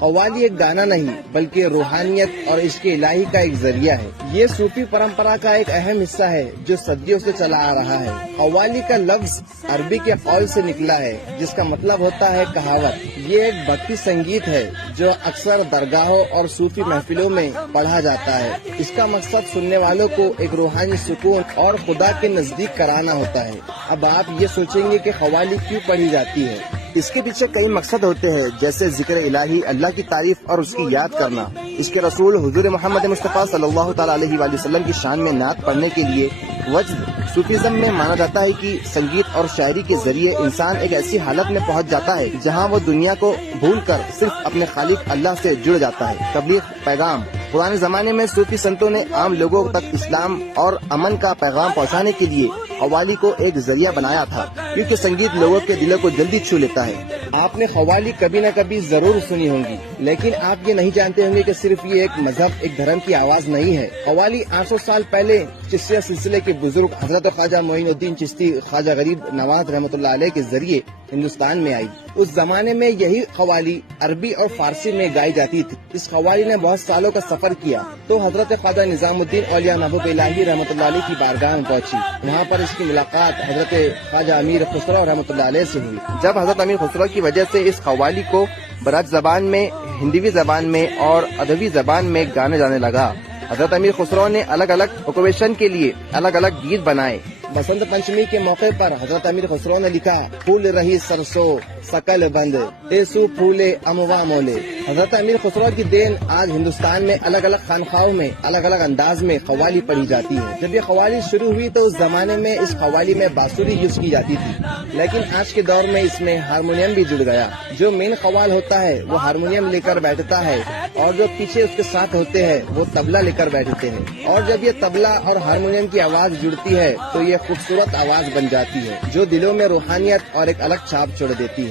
قوالی ایک گانا نہیں بلکہ روحانیت اور عشق الہی کا ایک ذریعہ ہے۔ یہ صوفی پرمپرا کا ایک اہم حصہ ہے جو صدیوں سے چلا آ رہا ہے۔ قوالی کا لفظ عربی کے قول سے نکلا ہے جس کا مطلب ہوتا ہے کہاوت۔ یہ ایک بھکتی سنگیت ہے جو اکثر درگاہوں اور صوفی محفلوں میں پڑھا جاتا ہے۔ اس کا مقصد سننے والوں کو ایک روحانی سکون اور خدا کے نزدیک کرانا ہوتا ہے۔ اب آپ یہ سوچیں گے کہ قوالی کیوں پڑھی جاتی ہے؟ اس کے پیچھے کئی مقصد ہوتے ہیں جیسے ذکر الہی، اللہ کی تعریف اور اس کی یاد کرنا، اس کے رسول حضور محمد مصطفیٰ صلی اللہ تعالی علیہ وآلہ وسلم کی شان میں نعت پڑھنے کے لیے۔ وجد صوفیزم میں مانا جاتا ہے کہ سنگیت اور شاعری کے ذریعے انسان ایک ایسی حالت میں پہنچ جاتا ہے جہاں وہ دنیا کو بھول کر صرف اپنے خالق اللہ سے جڑ جاتا ہے۔ تبلیغ پیغام: پرانے زمانے میں صوفی سنتوں نے عام لوگوں تک اسلام اور امن کا پیغام پہنچانے کے لیے قوالی کو ایک ذریعہ بنایا تھا، کیونکہ سنگیت لوگوں کے دلوں کو جلدی چھو لیتا ہے۔ آپ نے قوالی کبھی نہ کبھی ضرور سنی ہوں گی، لیکن آپ یہ نہیں جانتے ہوں گے کہ صرف یہ ایک مذہب، ایک دھرم کی آواز نہیں ہے۔ قوالی 800 سال پہلے چشتیہ سلسلے کے بزرگ حضرت خواجہ معین الدین چشتی خواجہ غریب نواز رحمۃ اللہ علیہ کے ذریعے ہندوستان میں آئی۔ اس زمانے میں یہی قوالی عربی اور فارسی میں گائی جاتی تھی۔ اس قوالی نے بہت سالوں کا سفر کیا تو حضرت خواجہ نظام الدین اولیاء محبوب الہی رحمۃ اللہ علیہ کی بارگاہ میں پہنچی۔ وہاں پر اس کی ملاقات حضرت خواجہ امیر خسرو رحمۃ اللہ علیہ سے ہوئی۔ جب حضرت امیر خسرو کی وجہ سے اس قوالی کو برج زبان میں، ہندوی زبان میں اور ادبی زبان میں گانے جانے لگا، حضرت امیر خسرو نے الگ الگ اوکیشن کے لیے الگ الگ گیت بنائے۔ بسنت پنچمی کے موقع پر حضرت امیر خسرو نے لکھا: پھول رہی سرسو سکل بند ایسو پھولے اموا مولے۔ حضرت امیر خسرو کی دین آج ہندوستان میں الگ الگ خانقاہوں میں الگ الگ انداز میں قوالی پڑھی جاتی ہے۔ جب یہ قوالی شروع ہوئی تو اس زمانے میں اس قوالی میں بانسری یوز کی جاتی تھی، لیکن آج کے دور میں اس میں ہارمونیم بھی جڑ گیا۔ جو مین قوال ہوتا ہے وہ ہارمونیم لے کر بیٹھتا ہے اور جو پیچھے اس کے ساتھ ہوتے ہیں وہ طبلہ لے کر بیٹھتے ہیں، اور جب یہ طبلہ اور ہارمونیم کی آواز جڑتی ہے تو یہ خوبصورت آواز بن جاتی ہے جو دلوں میں روحانیت اور ایک الگ چھاپ چھوڑ دیتی ہے۔